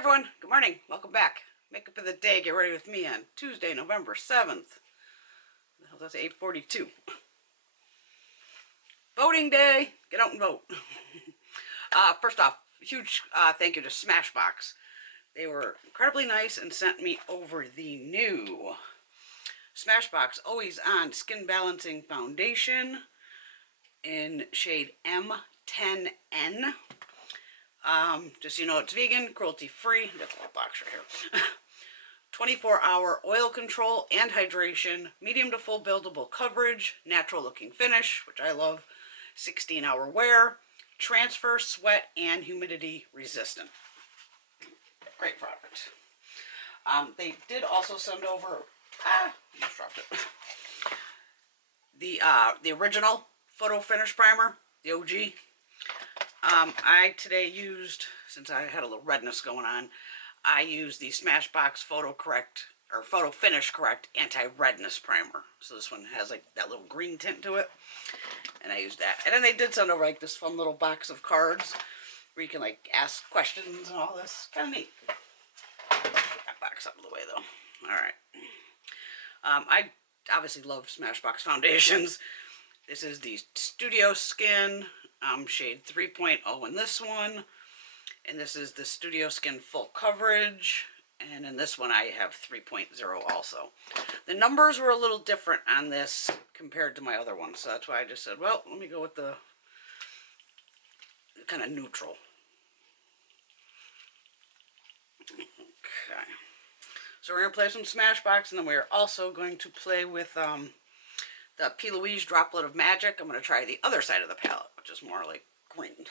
everyone, good morning, welcome back. Makeup of the day, get ready with me on Tuesday, November 7th. The hell, that's 8:42. Voting day, get out and vote. First off, huge thank you to Smashbox. They were incredibly nice and sent me over the new Smashbox Always On Skin Balancing Foundation in shade M10N. Just so you know, it's vegan, cruelty-free. That's a little box right here. 24-hour oil control and hydration, medium to full buildable coverage, natural looking finish, which I love, 16-hour wear, transfer, sweat, and humidity resistant. Great product. They did also send over, almost dropped it, the original photo finish primer, the OG. I today used, since I had a little redness going on, I used the Smashbox Photo Finish Correct Anti-Redness Primer. So this one has like that little green tint to it, and I used that. And then they did send over like this fun little box of cards where you can like ask questions and all this. Kind of neat. Get that box out of the way though. All right. I obviously love Smashbox foundations. This is the Studio Skin shade 3.0 in this one. And this is the Studio Skin Full Coverage. And in this one I have 3.0 also. The numbers were a little different on this compared to my other one. So that's why I just said, well, let me go with the kind of neutral. Okay. So we're going to play some Smashbox, and then we're also going to play with the Louise Droplet of Magic. I'm going to try the other side of the palette, which is more like green.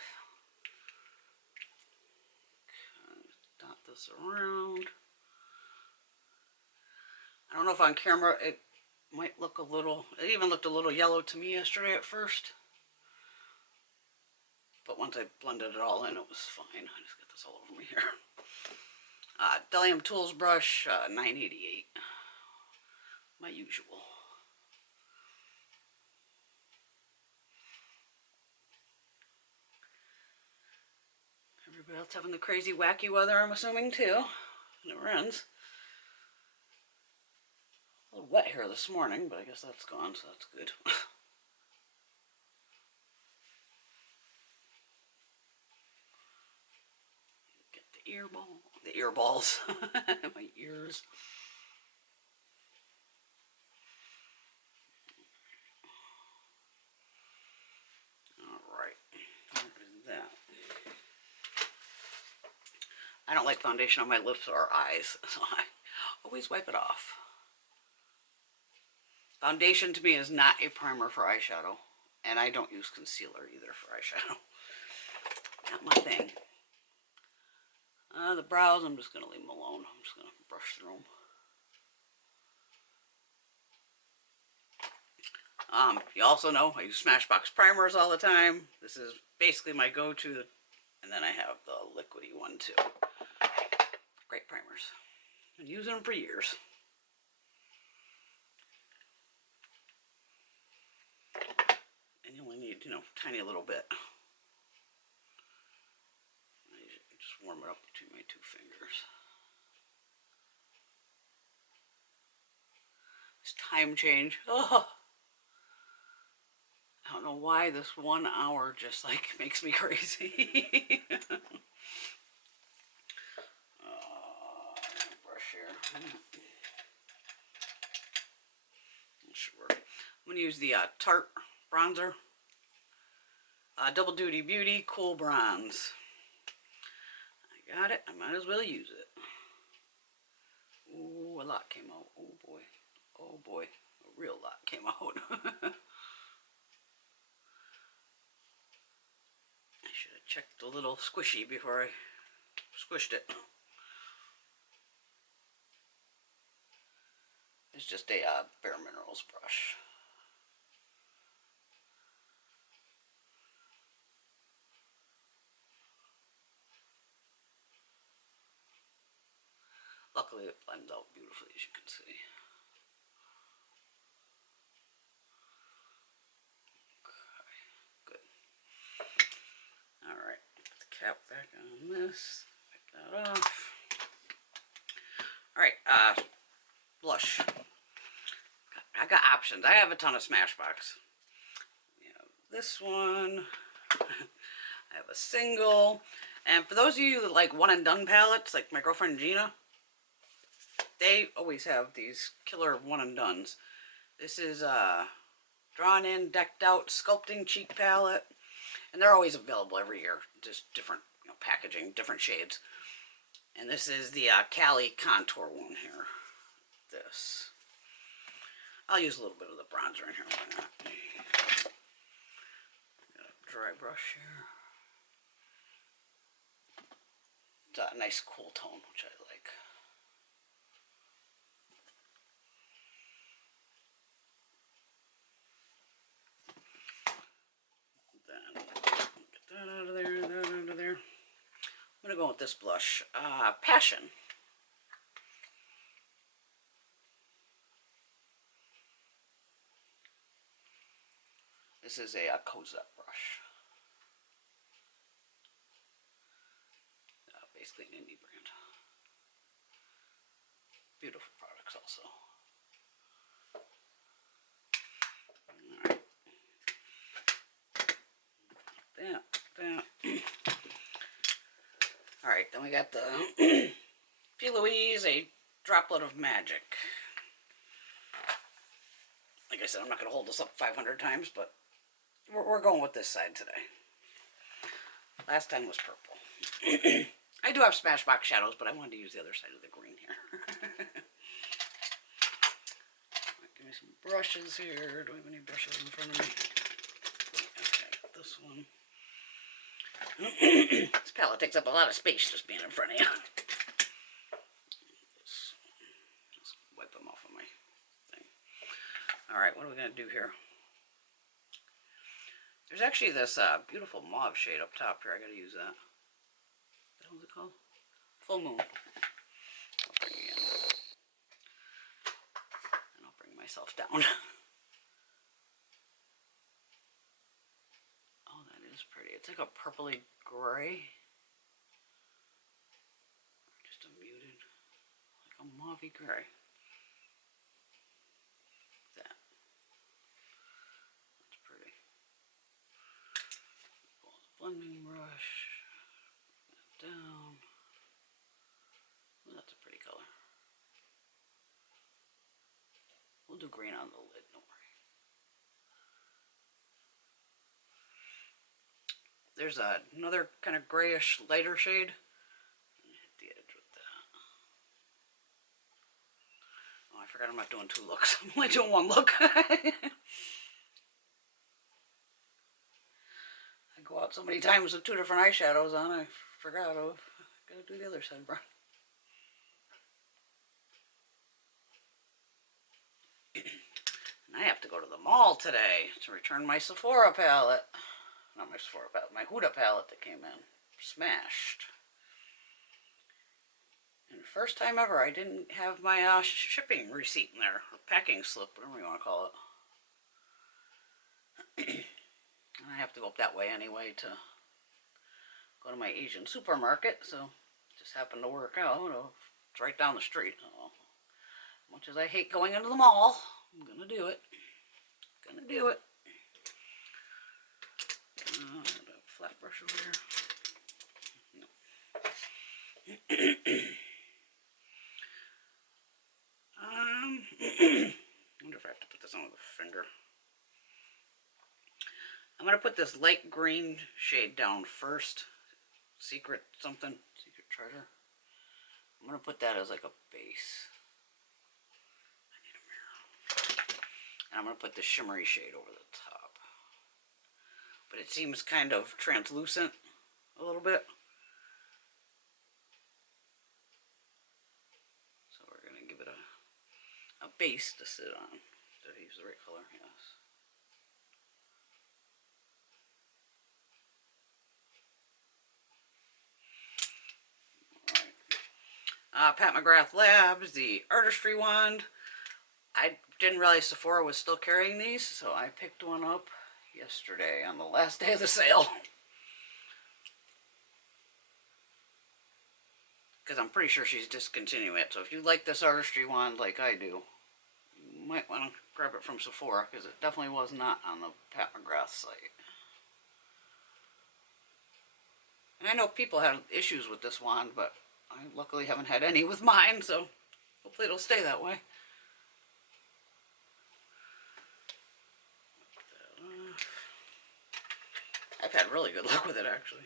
Dot this around. I don't know if on camera it might look a little, it even looked a little yellow to me yesterday at first. But once I blended it all in, it was fine. I just got this all over me here. Bdellium Tools Brush, 988. My usual. Everybody else having the crazy wacky weather, I'm assuming, too. It never ends. A little wet here this morning, but I guess that's gone, so that's good. Get the earballs, my ears. All right, what is that? I don't like foundation on my lips or eyes, so I always wipe it off. Foundation to me is not a primer for eyeshadow, and I don't use concealer either for eyeshadow. Not my thing. The brows, I'm just going to leave them alone. I'm just going to brush through them. You also know I use Smashbox primers all the time. This is basically my go-to, and then I have the liquidy one too. Great primers. Been using them for years. And you only need, you know, tiny little bit. Just warm it up between my two fingers. This time change. Oh, I don't know why this 1 hour just like makes me crazy. Brush here. Should work. I'm gonna use the Tarte bronzer. Double Duty Beauty Cool Bronze. I got it. I might as well use it. Ooh, a lot came out. Oh boy. Oh boy. A real lot came out. I should have checked the little squishy before I squished it. It's just a Bare Minerals brush. Luckily it blends out beautifully, as you can see. Okay, good. Alright, put the cap back on this, wipe that off. options. I have a ton of Smashbox. This one, I have a single, and for those of you that like one and done palettes, like my girlfriend Gina, they always have these killer one and dones. This is a drawn in, decked out sculpting cheek palette, and they're always available every year, just different packaging, different shades. And this is the Cali contour one here. This, I'll use a little bit of the bronzer in here. Why not? Dry brush here. It's a nice cool tone, which I like. Then get that out of there, that out of there. I'm gonna go with this blush, Passion. This is a Cosette brush. Basically an indie brand. Beautiful products also. Alright. That. Alright, then we got the P. Louise, a droplet of magic. Like I said, I'm not going to hold this up 500 times, but we're going with this side today. Last time was purple. I do have Smashbox shadows, but I wanted to use the other side of the green here. Give me some brushes here. Do I have any brushes in front of me? Okay, this one. This palette takes up a lot of space just being in front of you. Just wipe them off of my thing. Alright, what are we going to do here? There's actually this beautiful mauve shade up top here. I got to use that. What was it called? Full Moon. I'll bring it in. And I'll bring myself down. Oh, that is pretty. It's like a purpley gray. Just a muted, like a mauvey gray. That. That's pretty. Pull the blending brush. Down. Well, that's a pretty color. We'll do green on the lid, don't worry. There's another kind of grayish lighter shade. Hit the edge with that. Oh, I forgot I'm not doing 2 looks. I'm only doing 1 look. I go out so many times with 2 different eyeshadows on, I forgot. Oh, gotta do the other side, bro. And I have to go to the mall today to return my Sephora palette. Not my Sephora palette, my Huda palette that came in. Smashed. And first time ever, I didn't have my shipping receipt in there. Or packing slip, whatever you want to call it. And I have to go up that way anyway to go to my Asian supermarket, so it just happened to work out. It's right down the street. So, much as I hate going into the mall, I'm gonna do it. Gonna do it. A flat brush over here. No. I wonder if I have to put this on with a finger. I'm gonna put this light green shade down first. Secret something. Secret treasure. I'm gonna put that as like a base. I need a mirror. And I'm gonna put the shimmery shade over the top. But it seems kind of translucent a little bit. So we're gonna give it a base to sit on. Did I use the right color? Yes. Pat McGrath Labs, the Artistry Wand. I didn't realize Sephora was still carrying these, so I picked one up yesterday on the last day of the sale. Because I'm pretty sure she's discontinuing it. So if you like this Artistry Wand like I do, you might want to grab it from Sephora because it definitely was not on the Pat McGrath site. And I know people have issues with this wand, but I luckily haven't had any with mine, so hopefully it'll stay that way. I've had really good luck with it, actually.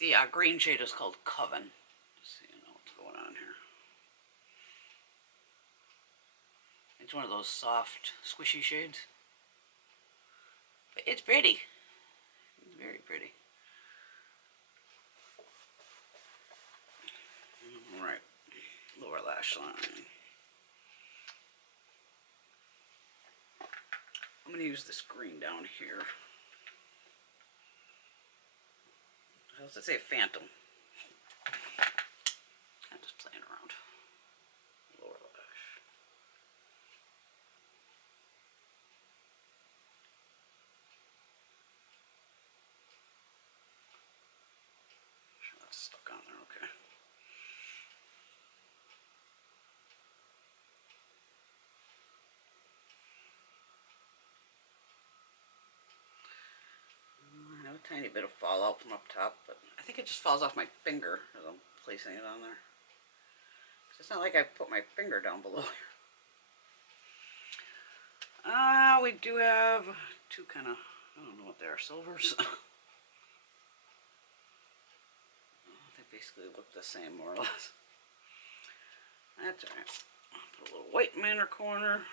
The green shade is called Coven. Just so you know what's going on here. It's one of those soft, squishy shades. But it's pretty. It's very pretty. Alright, lower lash line. I'm going to use this green down here. How does it say Phantom? I'm just playing around. Lower lash. Sure that's stuck on there, okay. I have a tiny bit of fallout from up top, but I think it just falls off my finger as I'm placing it on there. It's not like I put my finger down below here. We do have two kind of, I don't know what they are, silvers. They basically look the same, more or less. That's alright. Put a little white in my inner corner.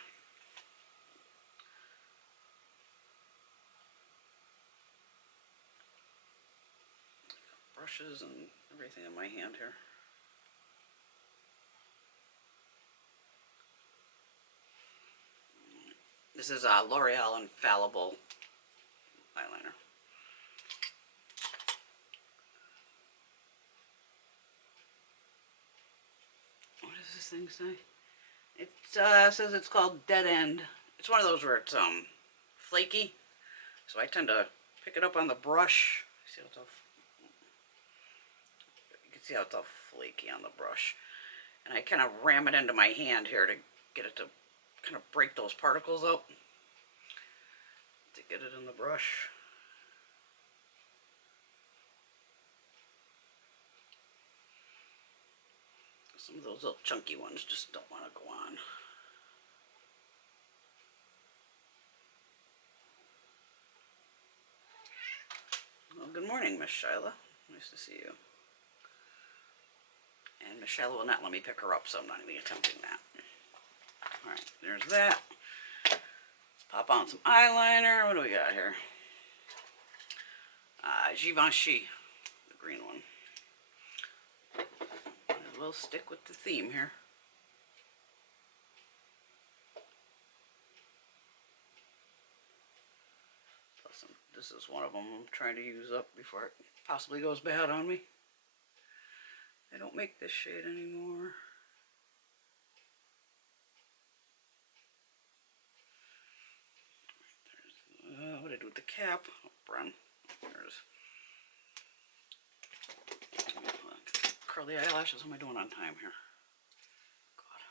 Brushes and everything in my hand here. This is a L'Oreal Infallible eyeliner. What does this thing say? It says it's called Dead End. It's one of those where it's flaky, so I tend to pick it up on the brush. See how it's all, you can see how it's all flaky on the brush, and I kind of ram it into my hand here to get it to kind of break those particles up, to get it in the brush. Some of those little chunky ones just don't want to go on. Well, good morning, Miss Shyla. Nice to see you. And Miss Shyla will not let me pick her up, so I'm not even attempting that. Alright, there's that. Let's pop on some eyeliner. What do we got here? Givenchy, the green one. We'll stick with the theme here. Plus, this is one of them I'm trying to use up before it possibly goes bad on me. They don't make this shade anymore. What did I do with the cap? Oh, brown. There's curly eyelashes. How am I doing on time here? God.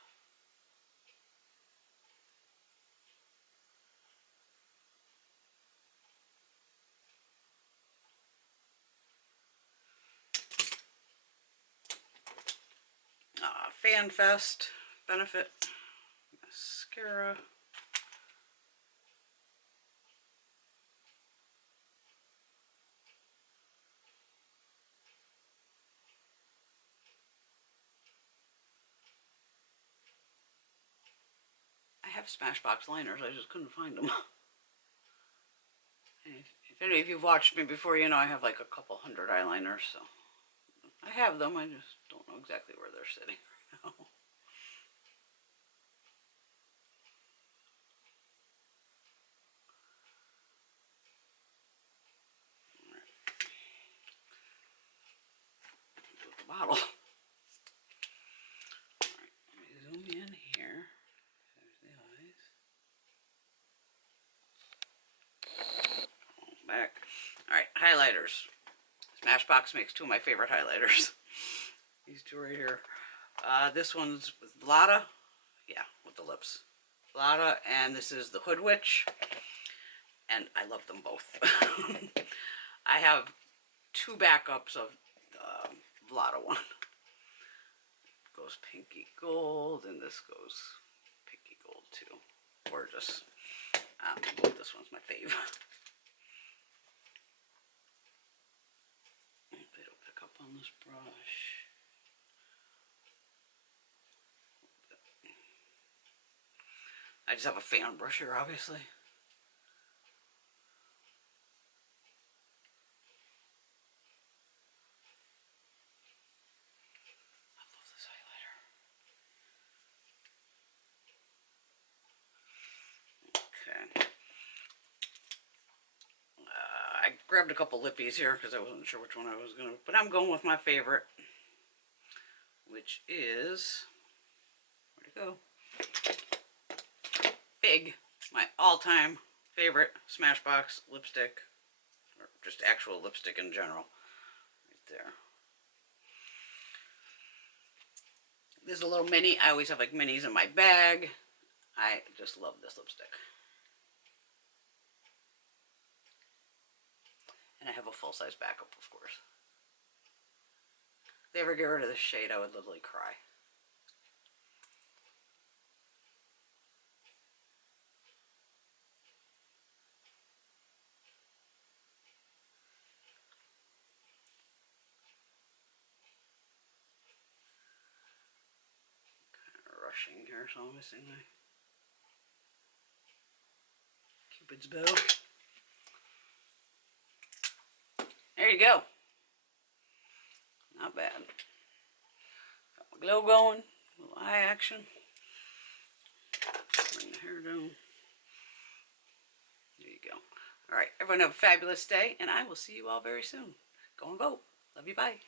Fan Fest Benefit Mascara. I have Smashbox liners, I just couldn't find them. If any of you've watched me before, you know I have like a couple hundred eyeliners, so I have them, I just don't know exactly where they're sitting right now. With the bottle. Alright, let me zoom in here. There's the eyes. Back. Alright, highlighters. Smashbox makes two of my favorite highlighters. These two right here. This one's with MODA. Yeah, with the lips. MODA, and this is the Hood Witch, and I love them both. I have 2 backups of the MODA one. Goes pinky gold, and this goes pinky gold too. Gorgeous. This one's my fave. It'll pick up on this brush. I just have a fan brush here, obviously. I love this highlighter. Okay. I grabbed a couple lippies here because I wasn't sure which one I was going to, but I'm going with my favorite, which is, where'd it go? Big, my all-time favorite Smashbox lipstick, or just actual lipstick in general, right there. This is a little mini. I always have like minis in my bag. I just love this lipstick. And I have a full-size backup, of course. If they ever get rid of this shade, I would literally cry. Rushing here, so I'm missing my Cupid's bow. There you go. Not bad. Got my glow going, a little eye action. Bring the hair down. There you go. All right, everyone have a fabulous day, and I will see you all very soon. Go and vote. Love you, bye.